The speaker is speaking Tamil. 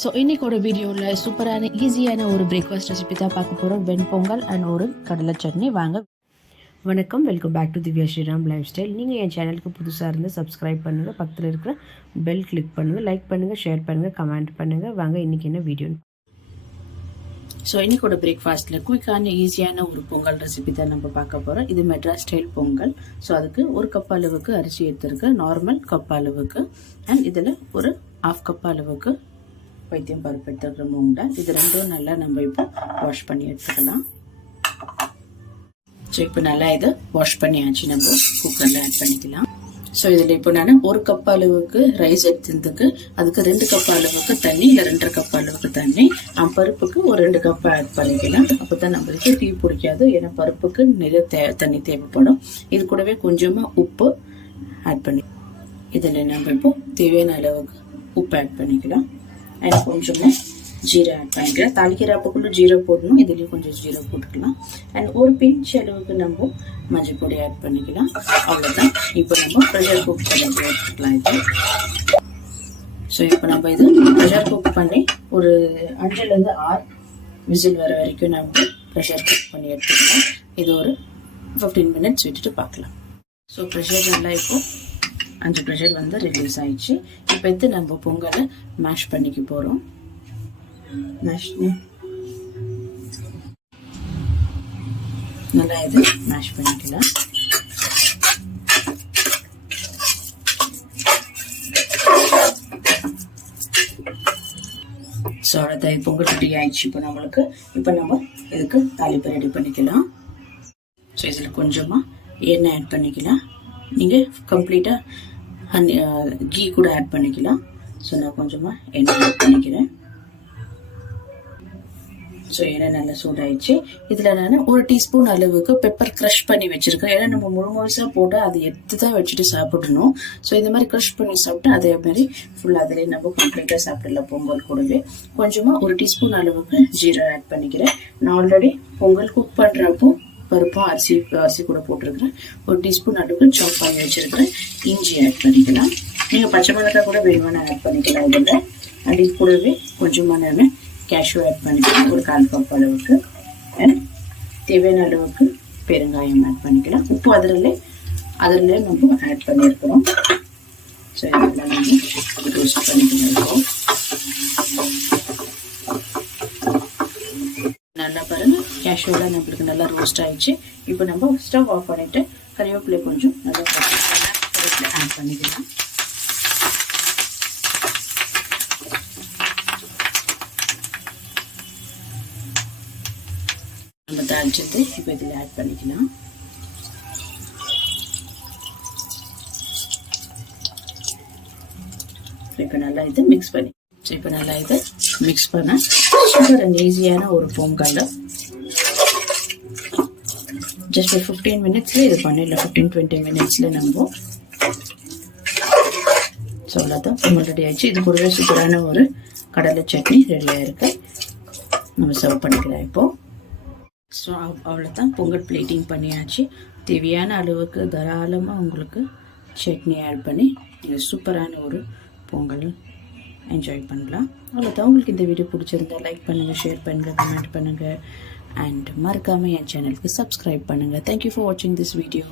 ஸோ இன்றைக்கோட வீடியோவில் சூப்பரான ஈஸியான ஒரு பிரேக்ஃபாஸ்ட் ரெசிபி தான் பார்க்க போகிறோம். வெண்பொங்கல் அண்ட் ஒரு கடலை சட்னி. வாங்க. வணக்கம், welcome back to Divya Sriram life style. நீங்கள் என் சேனலுக்கு புதுசாக இருந்து சப்ஸ்கிரைப் பண்ணுங்கள், பக்கத்தில் இருக்கிற பெல் கிளிக் பண்ணுங்கள், லைக் பண்ணுங்கள், ஷேர் பண்ணுங்கள், கமெண்ட் பண்ணுங்கள். வாங்க இன்றைக்கி என்ன வீடியோ. ஸோ இன்றைக்கோட பிரேக்ஃபாஸ்ட்டில் குயிக்கான ஈஸியான ஒரு பொங்கல் ரெசிபி தான் நம்ம பார்க்க போகிறோம். இது மெட்ராஸ் ஸ்டைல் பொங்கல். ஸோ அதுக்கு ஒரு கப் அளவுக்கு அரிசி எடுத்துருக்கேன், நார்மல் கப் அளவுக்கு. அண்ட் இதில் ஒரு 1/2 கப் அளவுக்கு பைத்தியம் பருப்பு எடுத்துக்கிற மூங்கல். இது ரெண்டும் நல்லா நம்ம இப்போ வாஷ் பண்ணி எடுத்துக்கலாம். ஸோ இப்போ நல்லா இதை வாஷ் பண்ணியாச்சு. நம்ம குக்கரில் ஆட் பண்ணிக்கலாம். ஸோ இதில் இப்போ நான் 1 கப் அளவுக்கு ரைஸ் எடுத்ததுக்கு அதுக்கு 2 கப் அளவுக்கு தண்ணி, இல்லை 2.5 கப் அளவுக்கு தண்ணி, பருப்புக்கு ஒரு 2 கப் ஆட் பண்ணிக்கலாம். அப்போ தான் நம்மளுக்கு தீ பிடிக்காது. ஏன்னா பருப்புக்கு நிறைய தண்ணி தேவைப்படும். இது கூடவே கொஞ்சமாக உப்பு ஆட் பண்ணி இதில் நம்ம இப்போ தேவையான அளவுக்கு உப்பு ஆட் பண்ணிக்கலாம். அண்ட் கொஞ்சமாக ஜீரா ஆட் பண்ணிக்கலாம். தாளிக்கிறப்பக்குள்ள ஜீரா போடணும், இதுலேயும் கொஞ்சம் ஜீரா போட்டுக்கலாம். அண்ட் ஒரு பிஞ்ச் அளவுக்கு நம்ம மஞ்சள் பொடி ஆட் பண்ணிக்கலாம். அவ்வளோதான். இப்போ நம்ம ப்ரெஷர் குக் பண்ணி எடுத்துக்கலாம் இது. ஸோ இப்போ நம்ம இது ப்ரெஷர் குக் பண்ணி ஒரு 5லேருந்து 6 விசில் வர வரைக்கும் நம்ம ப்ரெஷர் குக் பண்ணி எடுத்துக்கலாம். இது ஒரு 15 மினிட்ஸ் விட்டுட்டு பார்க்கலாம். ஸோ ப்ரெஷர் நல்லா இப்போ 5 ப்ரெஷர் வந்து ரிலீஸ் ஆயிடுச்சு. இப்போ எடுத்து நம்ம பொங்கலை மேஷ் பண்ணிக்க போகிறோம். நல்லா இது மேஷ் பண்ணிக்கலாம். ஸோ அவ்வளோதான், பொங்கல் ரெடி ஆயிடுச்சு. இப்போ நம்மளுக்கு இப்போ நம்ம இதுக்கு தாளிப்பு ரெடி பண்ணிக்கலாம். ஸோ இதில் கொஞ்சமாக எண்ணெய் ஆட் பண்ணிக்கலாம். நீங்கள் கம்ப்ளீட்டாக கீ கூட ஆட் பண்ணிக்கலாம். ஸோ நான் கொஞ்சமாக எண்ணெய் ஆட் பண்ணிக்கிறேன். ஸோ எண்ணெய் நல்லா சூடாயிடுச்சு. இதில் நான் 1 டீஸ்பூன் அளவுக்கு பெப்பர் க்ரஷ் பண்ணி வச்சுருக்கேன். ஏன்னா நம்ம முழுசாக போட்டால் அதை எடுத்து தான் வச்சுட்டு சாப்பிடணும். ஸோ இந்த மாதிரி க்ரஷ் பண்ணி சாப்பிட்டு அதே மாதிரி ஃபுல்லாக அதிலே நம்ம கம்ப்ளீட்டாக சாப்பிடலாம். பொங்கல் கூடவே கொஞ்சமாக 1 டீஸ்பூன் அளவுக்கு ஜீரா ஆட் பண்ணிக்கிறேன். நான் ஆல்ரெடி பொங்கல் குக் பண்ணுறப்போ பருப்பும் அரிசி கூட போட்டிருக்கிறேன். 1 டீஸ்பூன் அளவுக்கு சாப் பண்ணி வச்சிருக்கிறேன். இஞ்சி ஆட் பண்ணிக்கலாம். நீங்கள் பச்சை மிளகாய் கூட வேணும்னு ஆட் பண்ணிக்கலாம் இதில். அண்ட் இது கூடவே கொஞ்சமாக நான் கேஷ்யூ ஆட் பண்ணிக்கலாம், ஒரு 1/4 கப் அளவுக்கு. அண்ட் தேவையான அளவுக்கு பெருங்காயம் ஆட் பண்ணிக்கலாம். உப்பு அதில் நம்ம ஆட் பண்ணியிருக்கிறோம். ஸோ இதெல்லாம் நம்ம ரோஸ்ட் பண்ணிக்கலாம். நல்லா பாருங்க, கேஷ்யூலாம் நம்மளுக்கு நல்லா ரோஸ்ட் ஆயிடுச்சு. இப்போ நம்ம ஸ்டவ் ஆஃப் பண்ணிட்டு கறிவேப்பிலை கொஞ்சம் நல்லா ஆட் பண்ணிக்கலாம். நம்ம தாளிச்சது இப்போ இதில் ஆட் பண்ணிக்கலாம். இப்போ நல்லா இது மிக்ஸ் பண்ணி இப்போ நல்லா இது மிக்ஸ் பண்ண சூப்பர் அண்ட் ஈஸியான ஒரு பொங்கல். ஜஸ்ட் ஒரு 15 மினிட்ஸ்ல இது பண்ணிடலாம். 15-20 மினிட்ஸ்ல நம்ம சொல்லதான் பொங்கல் ரெடி ஆயிடுச்சு. இது கூடவே சூப்பரான ஒரு கடலை சட்னி ரெடியாக இருக்கு. நம்ம சர்வ் பண்ணிக்கலாம் இப்போ. ஸோ அவ்வளோதான், பொங்கல் பிளேட்டிங் பண்ணியாச்சு. தேவையான அளவுக்கு தாராளமாக உங்களுக்கு சட்னி ஆட் பண்ணி நீங்கள் சூப்பரான ஒரு பொங்கல் என்ஜாய் பண்ணலாம். அவ்வளோதான். உங்களுக்கு இந்த வீடியோ பிடிச்சிருந்தா லைக் பண்ணுங்கள், ஷேர் பண்ணுங்கள், கமெண்ட் பண்ணுங்கள். அண்ட் மறக்காமல் என் சேனலுக்கு சப்ஸ்கிரைப் பண்ணுங்கள். தேங்க்யூ ஃபார் வாட்சிங் திஸ் வீடியோ.